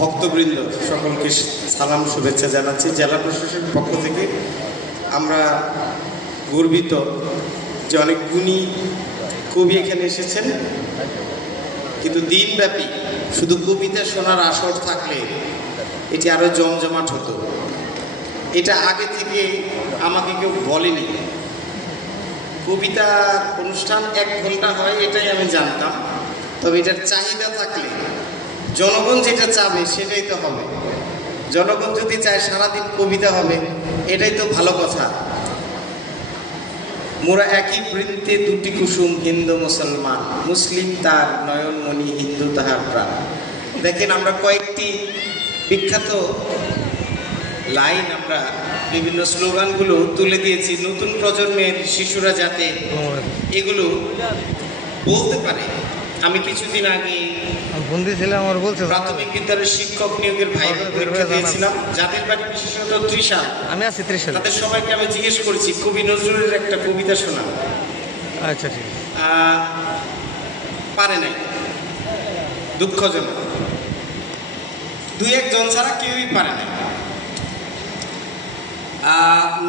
ভক্তবৃন্দ সকলকে সালাম শুভেচ্ছা জানাচ্ছি। জেলা প্রশাসনের পক্ষ থেকে আমরা গর্বিত যে অনেক গুণী কবি এখানে এসেছেন, কিন্তু দিনব্যাপী শুধু কবিতা শোনার আসর থাকলে এটি আরও জমজমাট হতো। এটা আগে থেকে আমাকে কেউ বলেনি। কবিতার অনুষ্ঠান 1 ঘন্টা হয় এটাই আমি জানতাম, তবে এটার চাহিদা থাকলে জনগণ যেটা চাবে সেটাই তো হবে। জনগণ যদি চায় সারাদিন কবিতা হবে, এটাই তো ভালো কথা। মোরা একই বৃন্তে দুটি কুসুম, হিন্দু মুসলমান, মুসলিম তার নয়নমণি, হিন্দু তাহার প্রাণ। দেখেন, আমরা কয়েকটি বিখ্যাত লাইন আমরা বিভিন্ন স্লোগানগুলো তুলে দিয়েছি নতুন প্রজন্মের শিশুরা যাতে এগুলো বলতে পারে। আমি কিছুদিন আগে প্রাথমিক বিদ্যালয়ের শিক্ষক নিয়োগের ভাইবা পরীক্ষা দিয়েছিলাম, যাদের বাড়ি বিশেষত ত্রিশাল, আমি আছি ত্রিশাল, তাদের সবাইকে আমি জিজ্ঞেস করেছি কবি নজরুলের একটা কবিতা শোনা। আচ্ছা, ঠিক পারে নাই, দুঃখজনক। 2-1 জন ছাড়া কেউই পারে নাই।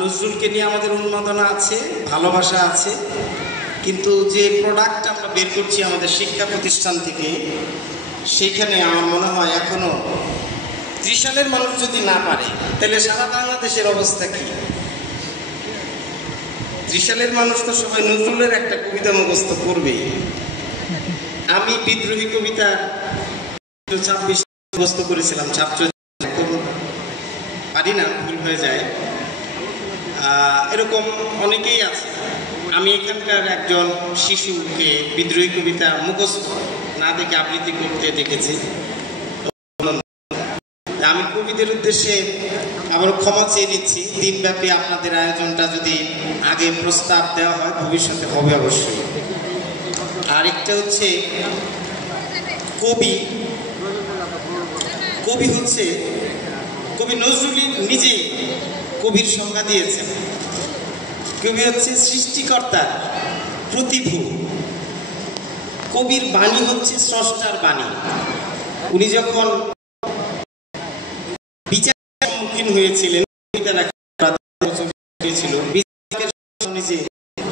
নজরুলকে নিয়ে আমাদের উন্মাদনা আছে, ভালোবাসা আছে, কিন্তু যে প্রোডাক্ট আমরা বের করছি আমাদের শিক্ষা প্রতিষ্ঠান থেকে, সেইখানে আমার মনে হয় এখনো ত্রিশালের মানুষ যদি না পারে তাহলে সারা বাংলাদেশের অবস্থা কি? ত্রিশালের মানুষ তো সবাই নজরুলের একটা কবিতা মুখস্থ করবেই। আমি বিদ্রোহী কবিতা 26 মুখস্থ করেছিলাম, ছাত্র পারি না, ভুল হয়ে যায়। এরকম অনেকেই আছে। আমি এখানকার একজন শিশুকে বিদ্রোহী কবিতা মুখস্থ না দেখে আবৃত্তি করতে দেখেছি। আমি কবিদের উদ্দেশ্যে আবার ক্ষমা চেয়ে নিচ্ছি। দিনব্যাপী আপনাদের আয়োজনটা যদি আগে প্রস্তাব দেওয়া হয়, ভবিষ্যতে হবে অবশ্যই। আরেকটা হচ্ছে কবি হচ্ছে, কবি নজরুল নিজেই কবির সংজ্ঞা দিয়েছেন। কবি হচ্ছে সৃষ্টিকর্তার প্রতিভূ। কবির বাণী হচ্ছে স্রষ্টার বাণী। উনি যখন বিচারের সম্মুখীন হয়েছিলেন,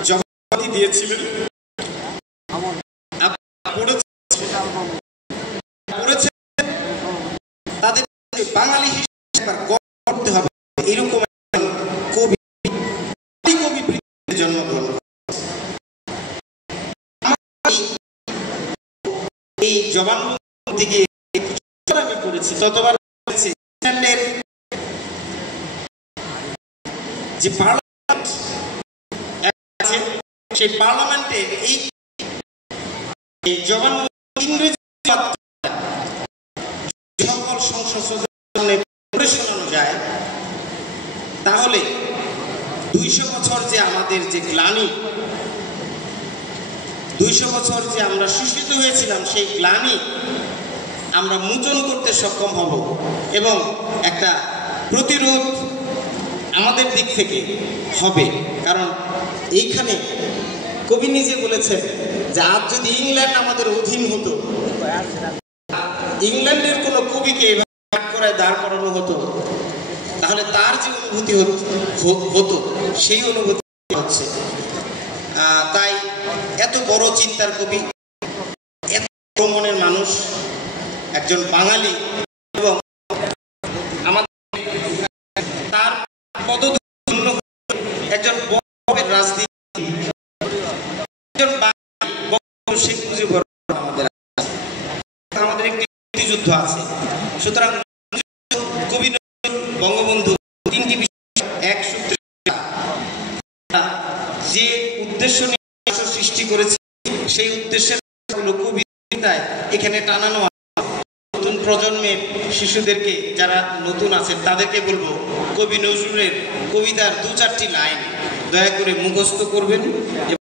জবাবদি দিয়েছিলেন, তাদের বাঙালি হিসেবে করতে হবে এরকম কবি জন্মগ্রহণ। এই জবানবন্দি থেকে আমি করেছি, ততবার করেছি যে পার্লামেন্ট আছে, সেই পার্লামেন্টে এই জবানবন্দি ইংরেজি সকল সংসদ সামনে পড়ে শোনানো যায়, তাহলে 200 বছর যে আমাদের যে গ্লানি, 200 বছর যে আমরা শোষিত হয়েছিলাম, সেই গ্লানি আমরা মোচন করতে সক্ষম হব এবং একটা প্রতিরোধ আমাদের দিক থেকে হবে। কারণ এইখানে কবি নিজে বলেছেন যে আজ যদি ইংল্যান্ড আমাদের অধীন হতো, ইংল্যান্ডের কোনো কবিকে এইভাবে করে দাঁড় করানো হতো, তাহলে তার যে অনুভূতি হতো সেই অনুভূতি হচ্ছে। তাই এত বড় চিন্তার কবি, এত মনের মানুষ, একজন বাঙালি, এবং আমাদের তার পদধন্য একজন রাজনীতি, একজন শেখ মুজিবুর আমাদের একটি মুক্তিযুদ্ধ আছে। সুতরাং কবি বঙ্গবন্ধু 3টি বিষয় এক সূত্রে যে উদ্দেশ্য নিয়ে সৃষ্টি করেছে, সেই উদ্দেশ্যের কবিতায় এখানে টানানো। নতুন প্রজন্মের শিশুদেরকে যারা নতুন আছেন তাদেরকে বলবো, কবি নজরুলের কবিতার 2-4টি লাইন দয়া করে মুখস্থ করবেন এবং